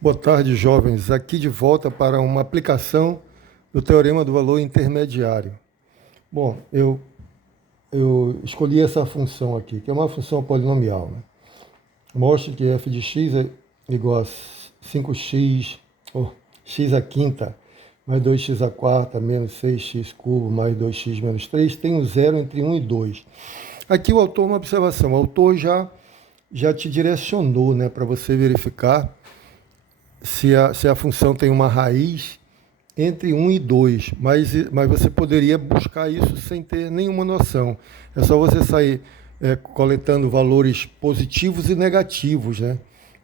Boa tarde, jovens. Aqui de volta para uma aplicação do Teorema do Valor Intermediário. Bom, eu escolhi essa função aqui, que é uma função polinomial, né? Mostra que f de x é igual a 5x, ou x à quinta, mais 2x à quarta, menos 6x cubo, mais 2x menos 3, tem um zero entre 1 e 2. Aqui o autor, uma observação, o autor já te direcionou, né, para você verificar se a função tem uma raiz entre 1 e 2, mas você poderia buscar isso sem ter nenhuma noção. É só você sair coletando valores positivos e negativos, né?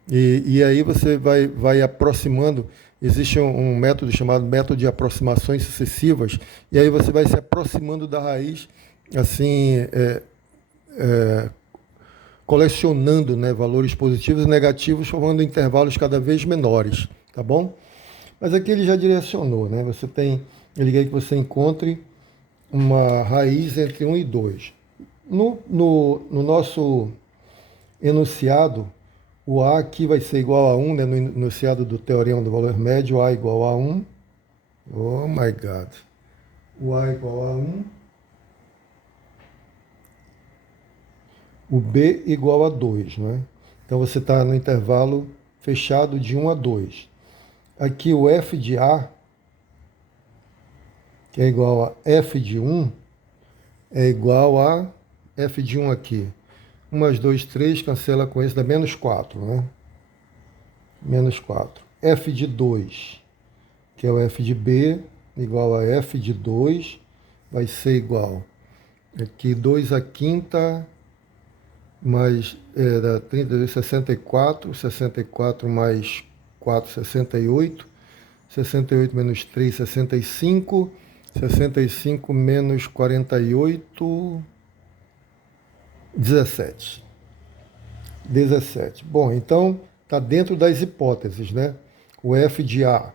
E aí você vai aproximando. Existe um método chamado método de aproximações sucessivas, e aí você vai se aproximando da raiz, assim, colecionando, né, valores positivos e negativos, formando intervalos cada vez menores, tá bom? Mas aqui ele já direcionou, né? Ele quer que você encontre uma raiz entre 1 e 2. No nosso enunciado, o A aqui vai ser igual a 1, né? No enunciado do teorema do valor médio, A igual a 1. Oh my God. O A igual a 1. O B igual a 2, não é? Então você está no intervalo fechado de 1 a 2. Aqui o f de A, que é igual a f de 1, é igual a f de 1 aqui. 1 mais 2, 3, cancela com esse, dá menos 4, né? Menos 4. F de 2, que é o f de B, igual a f de 2, vai ser igual. Aqui 2 à quinta, mais dá 32, 64, 64 mais 4, 68, 68 menos 3, 65, 65 menos 48, 17. 17. Bom, então está dentro das hipóteses, né? O f de A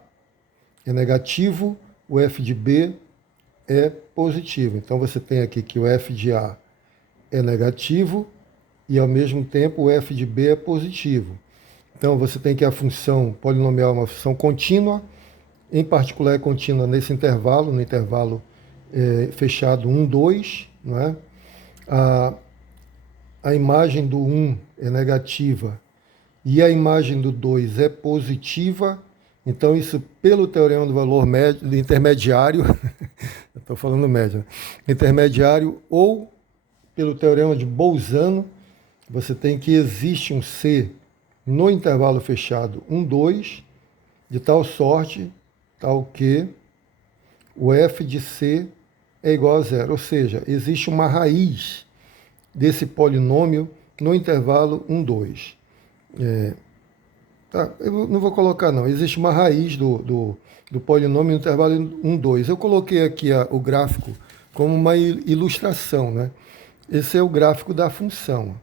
é negativo, o f de B é positivo. Então você tem aqui que o f de A é negativo e ao mesmo tempo o f de B é positivo. Então você tem que a função polinomial é uma função contínua, em particular é contínua nesse intervalo, no intervalo fechado 1, 2, não é? A imagem do 1 é negativa e a imagem do 2 é positiva, então isso pelo teorema do valor médio, do intermediário, estou falando médio, né? Intermediário ou pelo teorema de Bolzano, você tem que existe um C no intervalo fechado 1, 2, de tal sorte, tal que o f de C é igual a zero, ou seja, existe uma raiz desse polinômio no intervalo 1, 2. Tá, eu não vou colocar não, existe uma raiz do polinômio no intervalo 1, 2. Eu coloquei aqui o gráfico como uma ilustração, né? Esse é o gráfico da função.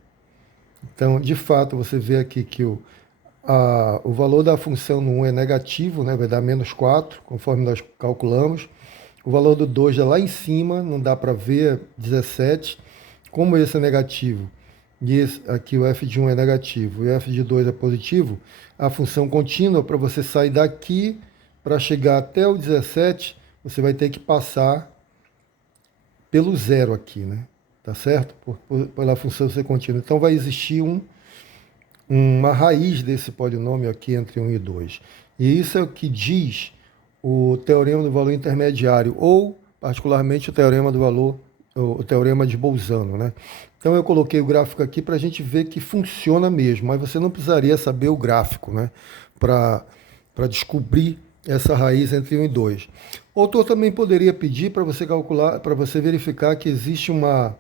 Então, de fato, você vê aqui que o valor da função no 1 é negativo, né? Vai dar menos 4, conforme nós calculamos. O valor do 2 é lá em cima, não dá para ver, é 17. Como esse é negativo, e esse, aqui o f de 1 é negativo e o f de 2 é positivo, a função contínua, para você sair daqui para chegar até o 17, você vai ter que passar pelo zero aqui, né? Tá certo? Pela função ser contínua. Então vai existir uma raiz desse polinômio aqui entre 1 e 2. E isso é o que diz o teorema do valor intermediário, ou particularmente o teorema do valor, o teorema de Bolzano, né? Então eu coloquei o gráfico aqui para a gente ver que funciona mesmo, mas você não precisaria saber o gráfico, né? Para descobrir essa raiz entre 1 e 2. O autor também poderia pedir para você calcular, para você verificar que existe uma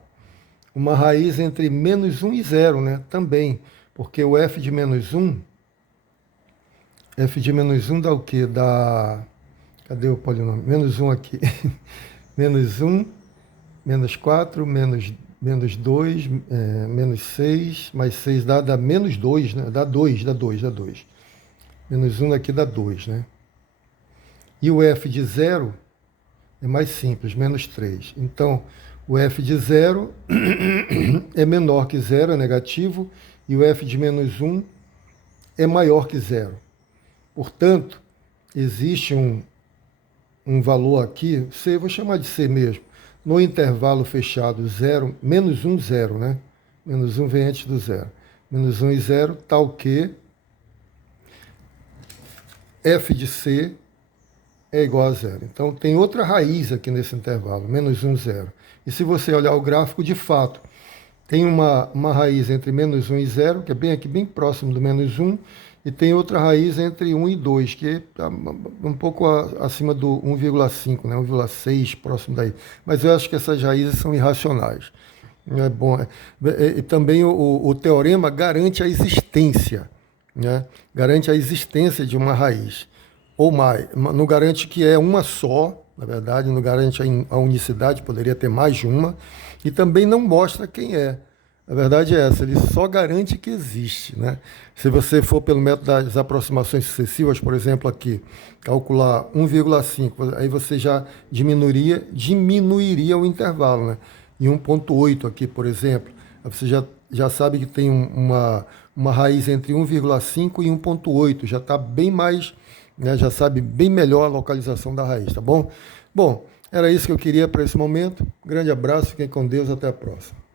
raiz entre menos 1 e 0, né? Também, porque o f de menos 1, f de menos 1 dá o quê? Dá, cadê o polinômio? Menos 1 aqui. Menos 1, menos 4, menos 2, menos 6, mais 6 dá menos 2, né? Dá 2. Menos 1 aqui dá 2, né? E o f de 0 é mais simples, menos 3. Então, o f de 0 é menor que 0, é negativo, e o f de menos 1 é maior que 0. Portanto, existe um valor aqui, C, vou chamar de C mesmo, no intervalo fechado 0, menos 1, 0, né? Menos 1 vem antes do 0. Menos 1 e 0, tal que f de C é igual a 0. Então, tem outra raiz aqui nesse intervalo, menos 1, 0. E se você olhar o gráfico, de fato, tem uma raiz entre menos 1 e 0, que é bem aqui, bem próximo do menos 1, e tem outra raiz entre 1 e 2, que está um pouco acima do 1,5, né? 1,6, próximo daí. Mas eu acho que essas raízes são irracionais. É bom. E também o teorema garante a existência, né? Garante a existência de uma raiz. Ou mais, não garante que é uma só, na verdade, não garante a unicidade, poderia ter mais de uma, e também não mostra quem é. A verdade é essa, ele só garante que existe, né? Se você for pelo método das aproximações sucessivas, por exemplo, aqui, calcular 1,5, aí você já diminuiria o intervalo, né? Em 1,8 aqui, por exemplo, você já sabe que tem uma raiz entre 1,5 e 1,8, já está bem mais, né? Já sabe bem melhor a localização da raiz, tá bom? Bom, era isso que eu queria para esse momento. Grande abraço, fiquem com Deus, até a próxima.